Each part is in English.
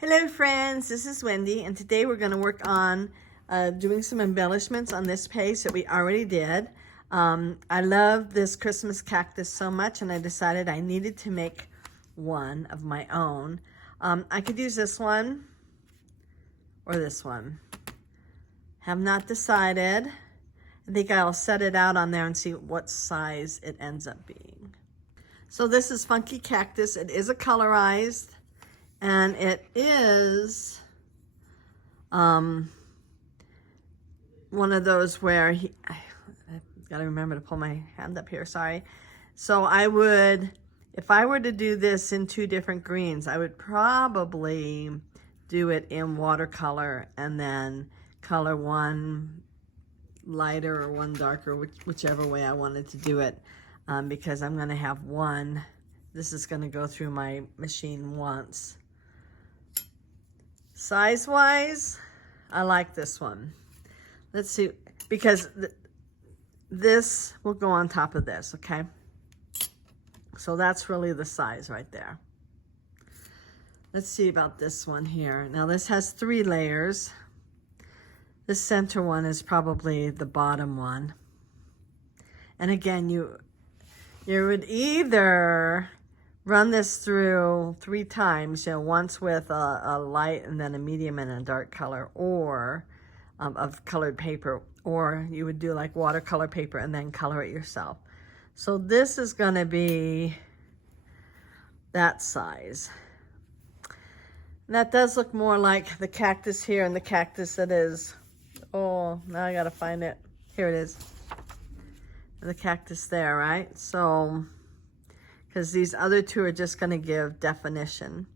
Hello friends, this is Wendy, and today we're going to work on doing some embellishments on this page that we already did. I love this Christmas cactus so much, and I decided I needed to make one of my own. I could use this one or this one. Have not decided. I think I'll set it out on there and see what size it ends up being. So this is Funky Cactus. It is a colorized. And it is one of those where I've got to remember to pull my hand up here, sorry. So I would, if I were to do this in two different greens, I would probably do it in watercolor and then color one lighter or one darker, whichever way I wanted to do it, because I'm going to have one. This is going to go through my machine once. Size-wise, I like this one. Let's see, because this will go on top of this, okay? So that's really the size right there. Let's see about this one here. Now this has 3 layers. This center one is probably the bottom one. And again, you would either run this through 3 times, once with a light and then a medium and a dark color, or of colored paper, or you would do like watercolor paper and then color it yourself. So this is going to be that size. And that does look more like the cactus here and the cactus that is, oh, now I got to find it. Here it is. The cactus there, right? So because these other 2 are just going to give definition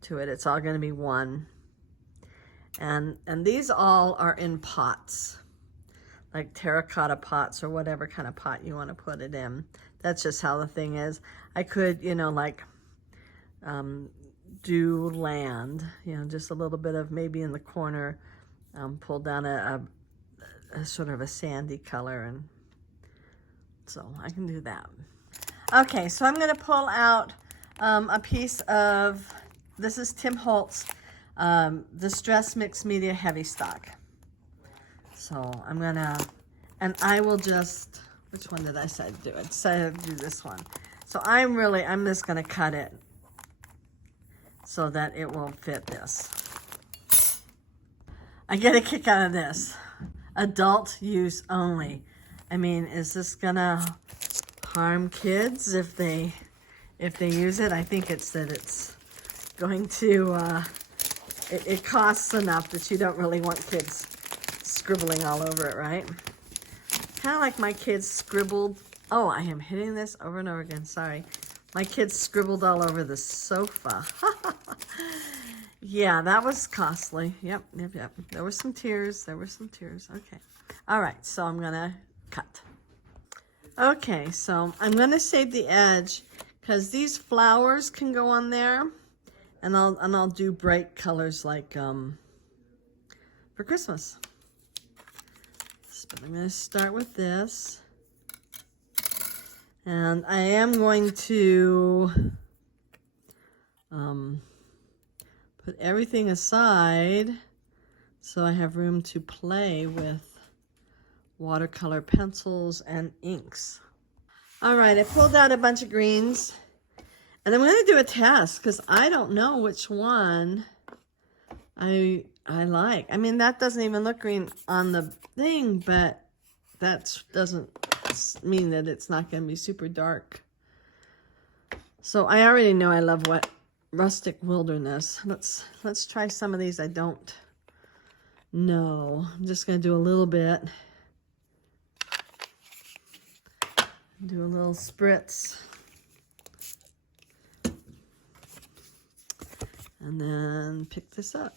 to it. It's all going to be one. And these all are in pots, like terracotta pots or whatever kind of pot you want to put it in. That's just how the thing is. I could, like, do land, just a little bit of maybe in the corner, pull down a sort of a sandy color, and so I can do that. Okay, so I'm going to pull out a piece of, this is Tim Holtz, Distress Mixed Media Heavy Stock. So I'm going to, and I will just, which one did I say to do? I decided to do this one. So I'm just going to cut it so that it will fit this. I get a kick out of this. Adult use only. I mean, is this going to harm kids if they use it? I think it's that it's going to it costs enough that you don't really want kids scribbling all over it, right? Kind of like my kids scribbled. Oh, I am hitting this over and over again, sorry. My kids scribbled all over the sofa. Yeah, that was costly. Yep. There were some tears. Okay, all right, so I'm gonna cut. Okay, so I'm going to save the edge because these flowers can go on there, and I'll do bright colors like for Christmas. But I'm going to start with this, and I am going to put everything aside so I have room to play with watercolor pencils and inks. All right, I pulled out a bunch of greens, and I'm going to do a test because I don't know which one I like. I mean, that doesn't even look green on the thing, but that doesn't mean that it's not going to be super dark. So I already know I love rustic wilderness. Let's try some of these I don't know. I'm just going to do a little bit. Do a little spritz. And then pick this up.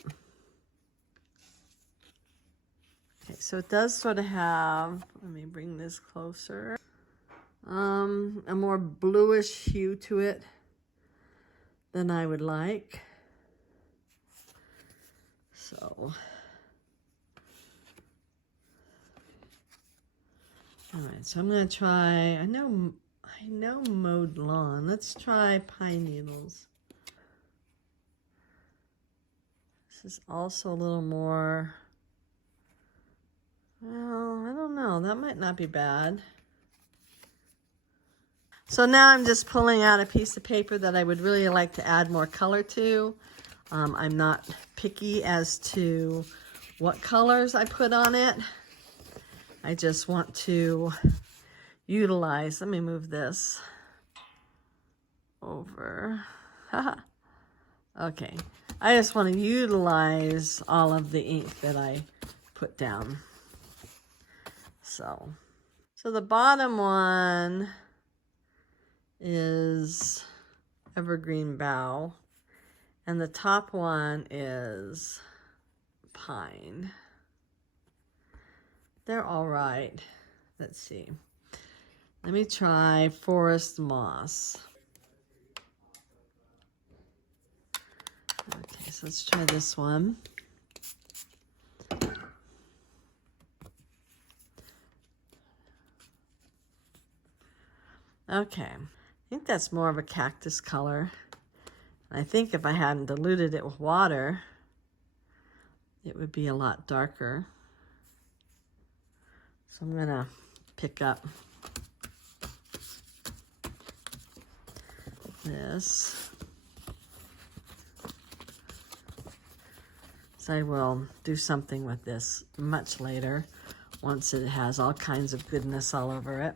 Okay, so it does sort of have, let me bring this closer, a more bluish hue to it than I would like. So, all right, so I'm going to try, I know mowed lawn. Let's try pine needles. This is also a little more, well, I don't know. That might not be bad. So now I'm just pulling out a piece of paper that I would really like to add more color to. I'm not picky as to what colors I put on it. I just want to utilize, let me move this over. Okay, I just want to utilize all of the ink that I put down. So the bottom one is evergreen bough, and the top one is pine. They're all right. Let's see. Let me try forest moss. Okay, so let's try this one. Okay, I think that's more of a cactus color. I think if I hadn't diluted it with water, it would be a lot darker. So I'm gonna pick up this. So I will do something with this much later, once it has all kinds of goodness all over it.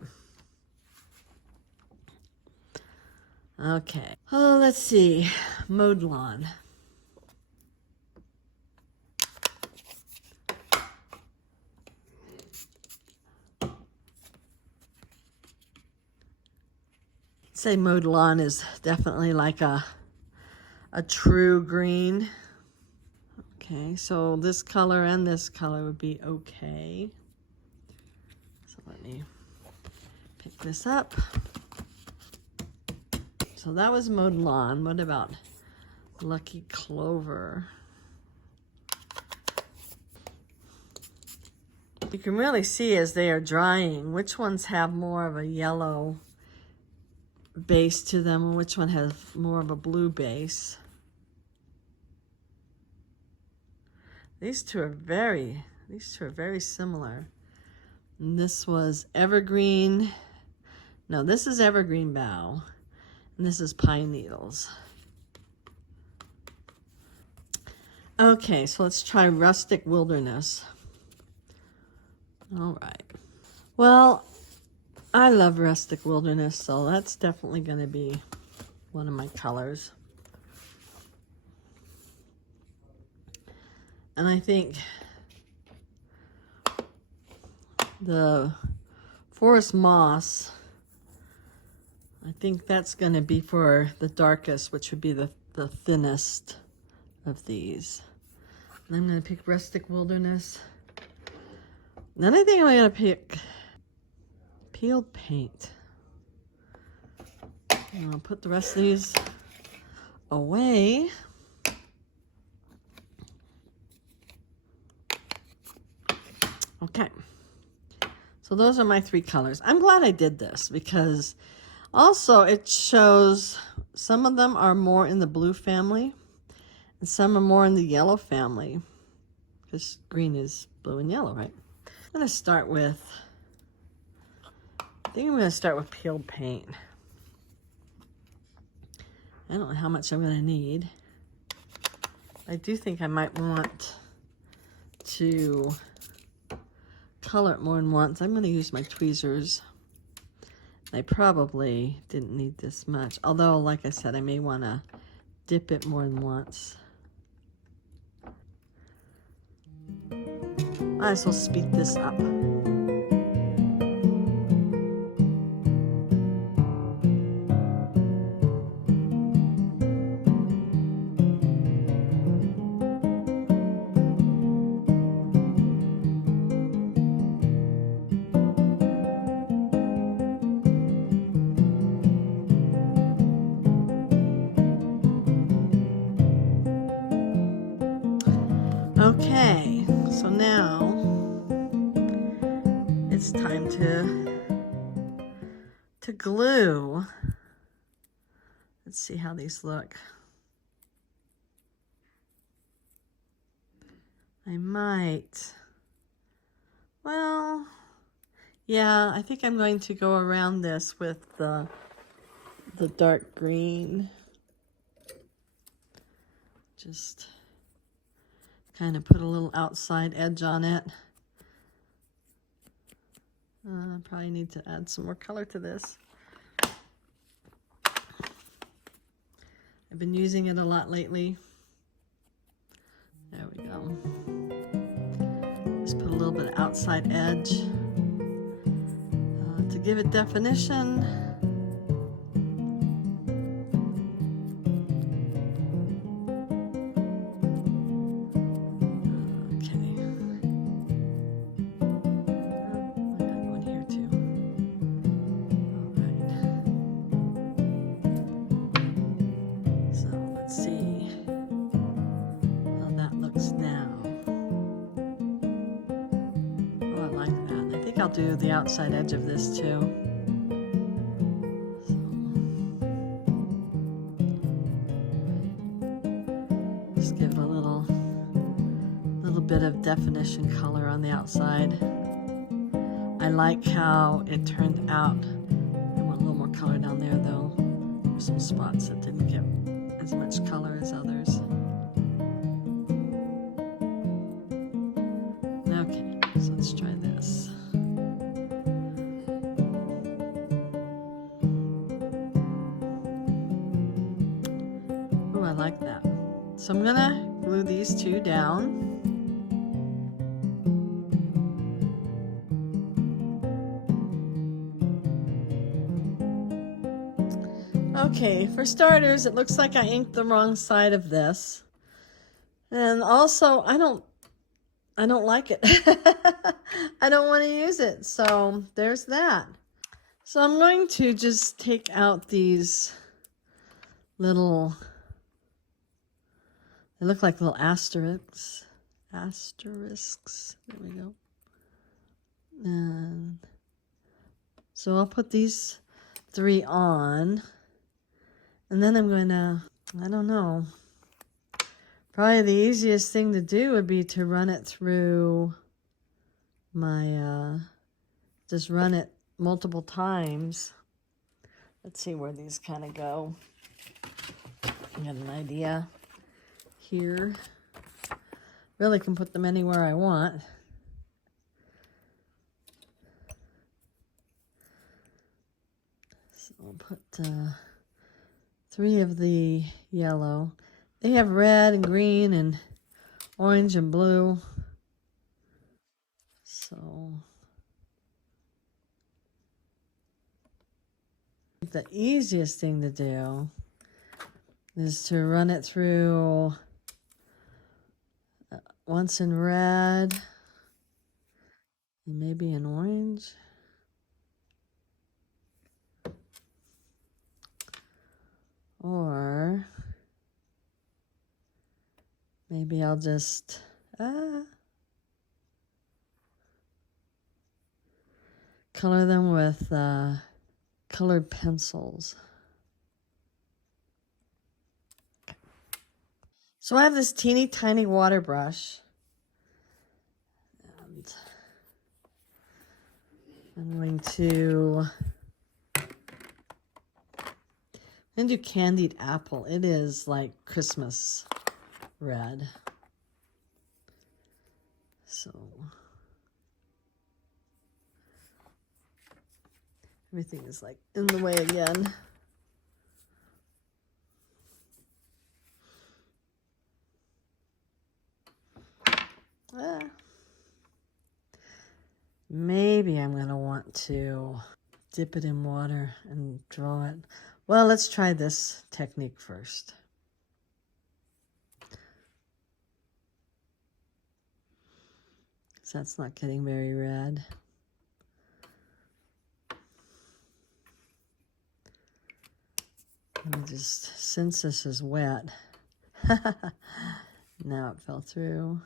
Okay. Oh, let's see. Mowed lawn. Say mowed lawn is definitely like a true green. Okay, so this color and this color would be okay. So let me pick this up. So that was mowed lawn. What about lucky clover? You can really see as they are drying which ones have more of a yellow base to them and which one has more of a blue base. These two are very similar. And this was evergreen. No, this is evergreen bough. And this is pine needles. Okay, so let's try rustic wilderness. All right. Well, I love rustic wilderness, so that's definitely going to be one of my colors. And I think the forest moss, I think that's going to be for the darkest, which would be the thinnest of these. And I'm going to pick rustic wilderness. Then I think I'm going to pick peeled paint. And I'll put the rest of these away. Okay, so those are my three colors. I'm glad I did this because also it shows some of them are more in the blue family and some are more in the yellow family, because green is blue and yellow, right? I'm going to start with, I think I'm going to start with peeled paint. I don't know how much I'm going to need. I do think I might want to color it more than once. I'm going to use my tweezers. I probably didn't need this much, although like I said, I may want to dip it more than once. Might as well speed this up. Okay, so now it's time to glue. Let's see how these look. I might. Well, yeah, I think I'm going to go around this with the dark green. Just kind of put a little outside edge on it. Probably need to add some more color to this. I've been using it a lot lately. There we go. Just put a little bit of outside edge to give it definition. I'll do the outside edge of this too. So, just give it a little bit of definition color on the outside. I like how it turned out. I want a little more color down there though. There's some spots that didn't get as much color as others. Okay, so let's try this. Oh, I like that. So I'm gonna glue these two down. Okay, for starters, it looks like I inked the wrong side of this. And also, I don't like it. I don't want to use it. So there's that. So I'm going to just take out these little, they look like little asterisks. There we go. And so I'll put these 3 on. And then I'm going to, I don't know. Probably the easiest thing to do would be to run it through my, just run it multiple times. Let's see where these kind of go. I got an idea here. Really can put them anywhere I want. So I'll put 3 of the yellow. They have red and green and orange and blue. So the easiest thing to do is to run it through once in red and maybe in orange. Or maybe I'll just color them with colored pencils. Okay. So I have this teeny tiny water brush. And I'm going to do candied apple. It is like Christmas red. So everything is like in the way again. Maybe I'm going to want to dip it in water and draw it. Well, let's try this technique first. So that's not getting very red. And just, since this is wet, now it fell through.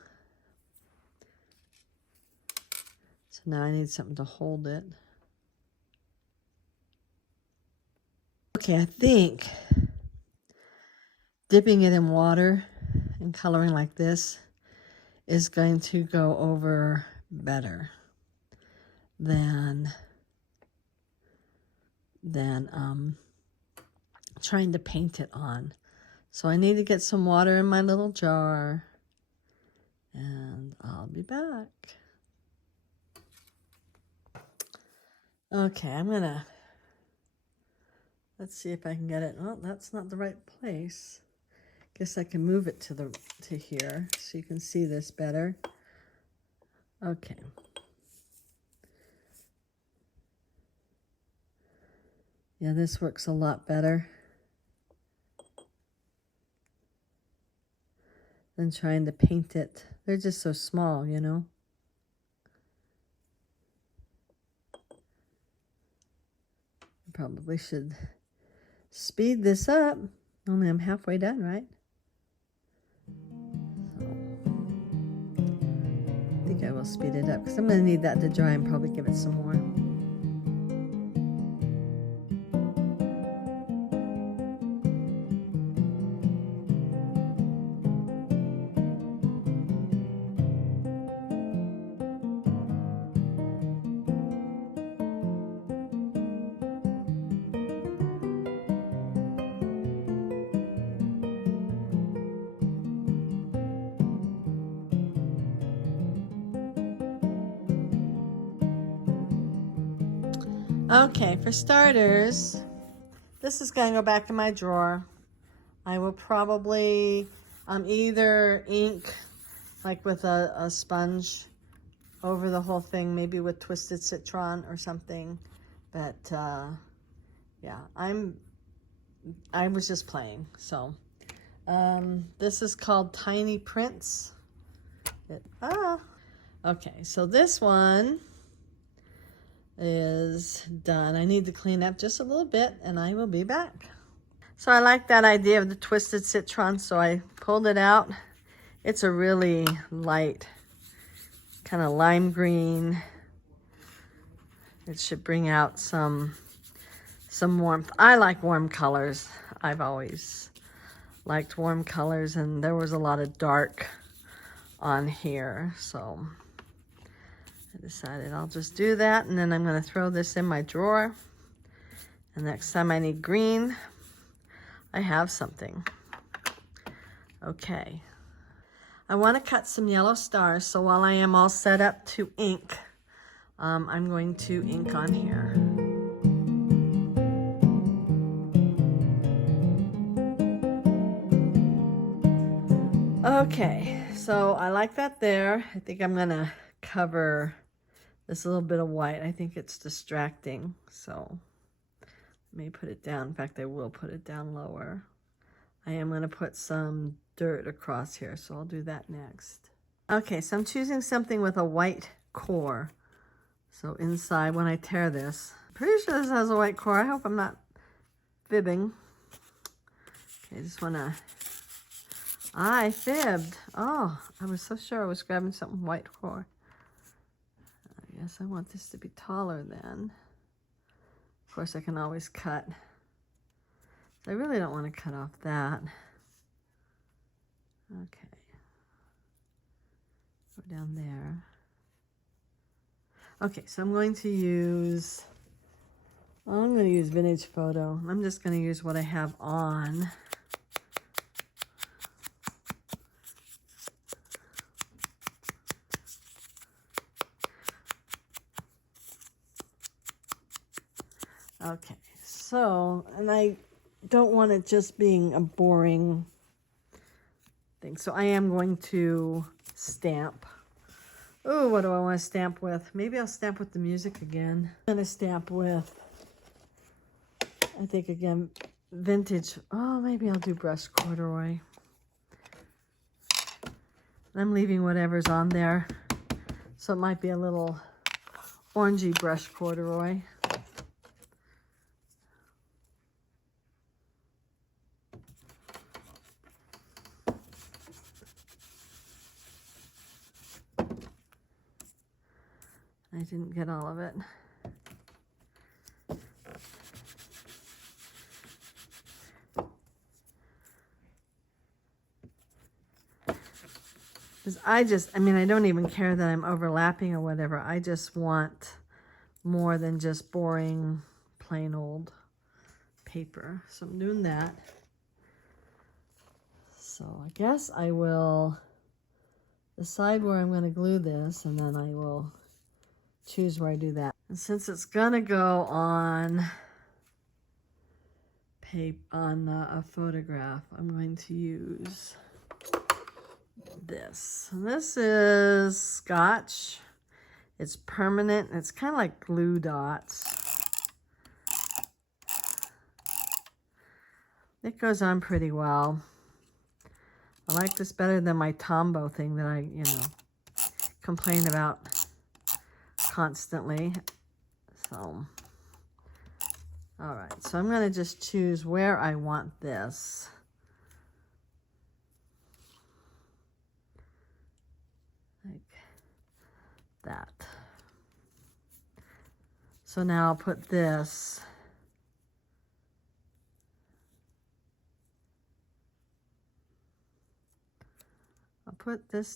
So now I need something to hold it. Okay, I think dipping it in water and coloring like this is going to go over better than trying to paint it on. So I need to get some water in my little jar, and I'll be back. Okay, let's see if I can get it. Oh, that's not the right place. Guess I can move it to here so you can see this better. Okay. Yeah, this works a lot better than trying to paint it. They're just so small, you know. I probably should speed this up. Only I'm halfway done, right? So, I think I will speed it up because I'm going to need that to dry and probably give it some more. Okay, for starters, this is going to go back in my drawer. I will probably either ink, like with a sponge, over the whole thing, maybe with twisted citron or something. But yeah, I was just playing. So this is called Tiny Prints. Okay, so this one is done. I need to clean up just a little bit, and I will be back. So I like that idea of the twisted citron, so I pulled it out. It's a really light, kind of lime green. It should bring out some warmth. I like warm colors. I've always liked warm colors, and there was a lot of dark on here, so I decided I'll just do that, and then I'm going to throw this in my drawer. And next time I need green, I have something. Okay. I want to cut some yellow stars, so while I am all set up to ink, I'm going to ink on here. Okay, so I like that there. I think I'm going to cover this little bit of white. I think it's distracting, so I may put it down. In fact, I will put it down lower. I am going to put some dirt across here, so I'll do that next. Okay, so I'm choosing something with a white core. So inside, when I tear this, I'm pretty sure this has a white core. I hope I'm not fibbing. Okay, I just want to... I fibbed. Oh, I was so sure I was grabbing something white core. I guess I want this to be taller then. Of course, I can always cut. I really don't want to cut off that. Okay. Go down there. Okay, so I'm going to use Vintage Photo. I'm just going to use what I have on. Okay, so, and I don't want it just being a boring thing. So I am going to stamp. Oh, what do I want to stamp with? Maybe I'll stamp with the music again. I'm going to stamp with, I think again, vintage. Oh, maybe I'll do brushed corduroy. I'm leaving whatever's on there. So it might be a little orangey brushed corduroy. I didn't get all of it. Because I mean, I don't even care that I'm overlapping or whatever. I just want more than just boring, plain old paper. So I'm doing that. So I guess I will decide where I'm going to glue this, and then I will choose where I do that. And since it's going to go on a photograph, I'm going to use this. And this is Scotch. It's permanent. It's kind of like glue dots. It goes on pretty well. I like this better than my Tombow thing that I, complain about constantly. So, all right. So I'm going to just choose where I want this. Like that. So now I'll put this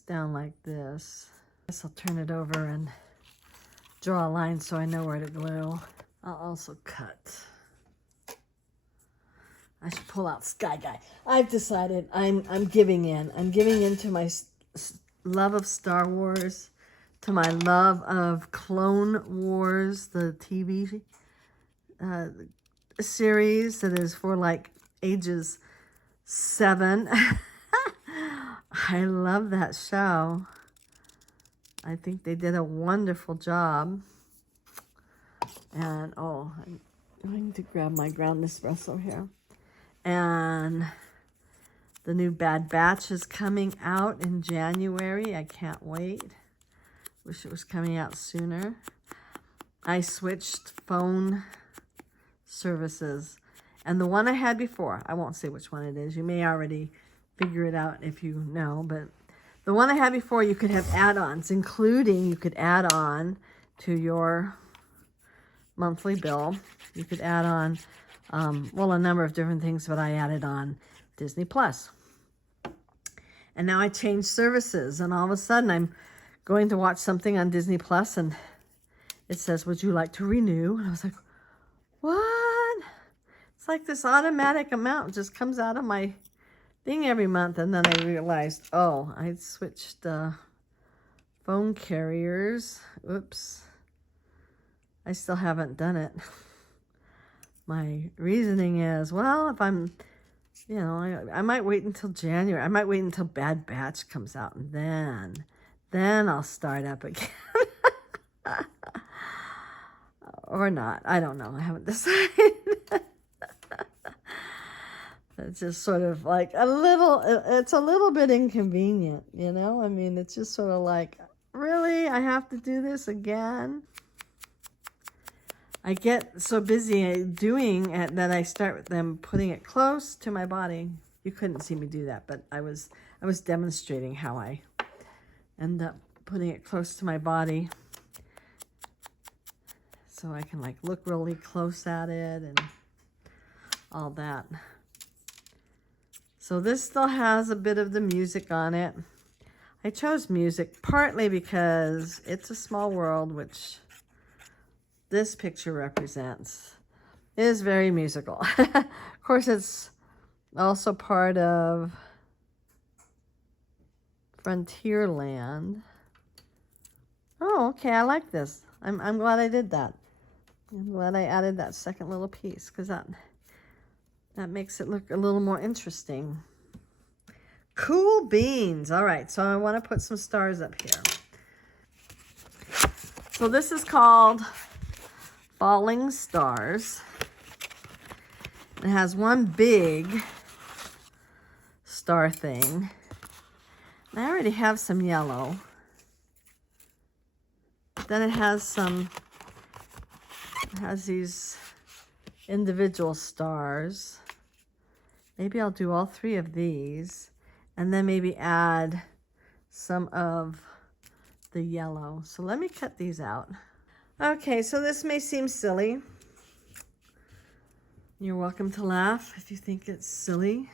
down like this. I guess I'll turn it over and draw a line so I know where to glue. I'll also cut. I should pull out Sky Guy. I've decided I'm giving in. I'm giving in to my love of Star Wars, to my love of Clone Wars, the TV series that is for like ages 7. I love that show. I think they did a wonderful job. And, I'm going to grab my ground espresso here. And the new Bad Batch is coming out in January. I can't wait. Wish it was coming out sooner. I switched phone services. And the one I had before, I won't say which one it is. You may already figure it out if you know, but the one I had before, you could have add-ons, including you could add on to your monthly bill. You could add on, a number of different things, but I added on Disney Plus. And now I changed services, and all of a sudden I'm going to watch something on Disney Plus, and it says, would you like to renew? And I was like, what? It's like this automatic amount just comes out of my thing every month. And then I realized, I switched phone carriers. Oops. I still haven't done it. My reasoning is, well, if I'm, I might wait until January. I might wait until Bad Batch comes out, and then I'll start up again. Or not. I don't know. I haven't decided. It's just sort of like it's a little bit inconvenient, I mean, it's just sort of like, really? I have to do this again? I get so busy doing it that I start with them putting it close to my body. You couldn't see me do that, but I was demonstrating how I end up putting it close to my body so I can like look really close at it and all that. So this still has a bit of the music on it. I chose music partly because it's a small world, which this picture represents. It is very musical. Of course, it's also part of Frontierland. Oh, okay, I like this. I'm glad I did that. I'm glad I added that second little piece, because that makes it look a little more interesting. Cool beans. All right, so I want to put some stars up here. So this is called Falling Stars. It has one big star thing. And I already have some yellow. Then it has these individual stars. Maybe I'll do all 3 of these, and then maybe add some of the yellow. So let me cut these out. Okay, so this may seem silly. You're welcome to laugh if you think it's silly.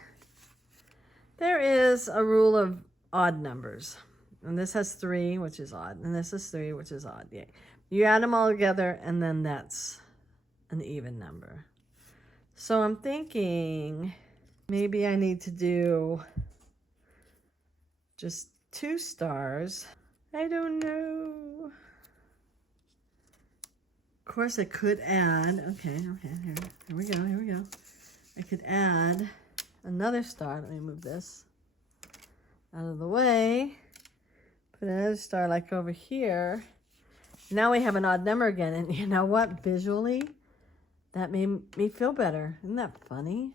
There is a rule of odd numbers. And this has 3, which is odd. And this is 3, which is odd. Yeah. You add them all together, and then that's an even number. So I'm thinking maybe I need to do just 2 stars. I don't know. Of course, I could add, okay, here we go. I could add another star. Let me move this out of the way. Put another star like over here. Now we have an odd number again. And you know what? Visually, that made me feel better. Isn't that funny?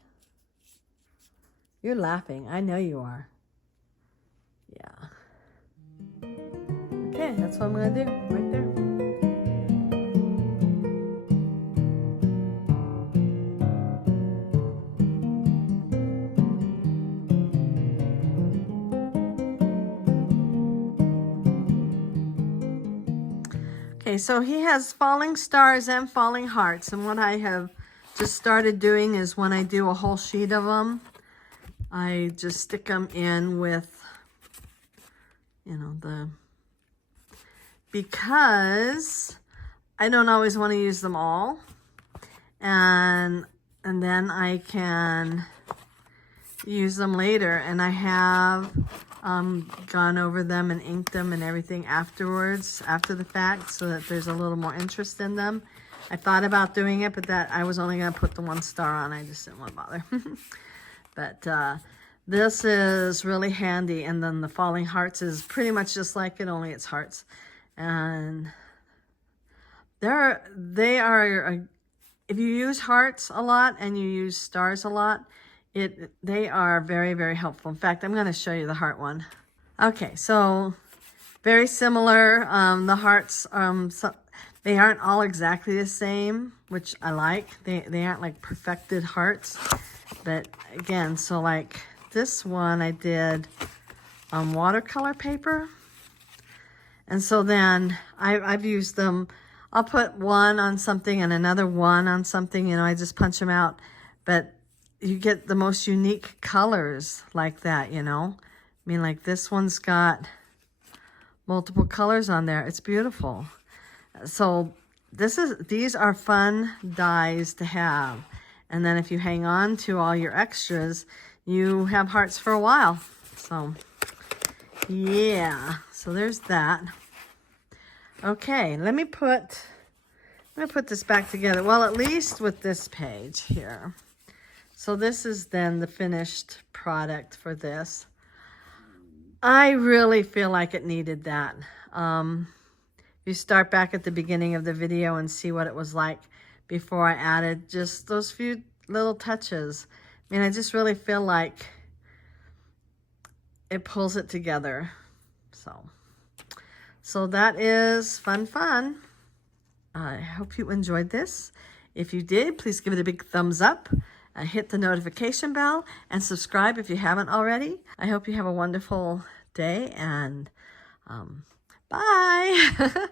You're laughing. I know you are. Yeah. Okay, that's what I'm going to do right there. Okay, so he has falling stars and falling hearts, and what I have just started doing is when I do a whole sheet of them, I just stick them in with, you know, because I don't always want to use them all, and then I can use them later, and I have gone over them and inked them and everything afterwards, after the fact, so that there's a little more interest in them. I thought about doing it, but that I was only going to put the 1 star on. I just didn't want to bother. But this is really handy, and then the falling hearts is pretty much just like it, only it's hearts. And they are if you use hearts a lot and you use stars a lot, they are very, very helpful. In fact, I'm going to show you the heart one. Okay, so very similar. The hearts, they aren't all exactly the same, which I like. They aren't like perfected hearts. But again, so like this one I did watercolor paper. And so then I've used them. I'll put 1 on something and another 1 on something. You know, I just punch them out. But you get the most unique colors like that, you know. I mean, like this one's got multiple colors on there. It's beautiful. So these are fun dies to have. And then if you hang on to all your extras, you have hearts for a while. So yeah, so there's that. Okay, let me put this back together. Well, at least with this page here. So this is then the finished product for this. I really feel like it needed that. You start back at the beginning of the video and see what it was like before I added just those few little touches. I mean, I just really feel like it pulls it together. So that is fun. I hope you enjoyed this. If you did, please give it a big thumbs up. Hit the notification bell and subscribe if you haven't already. I hope you have a wonderful day, and bye.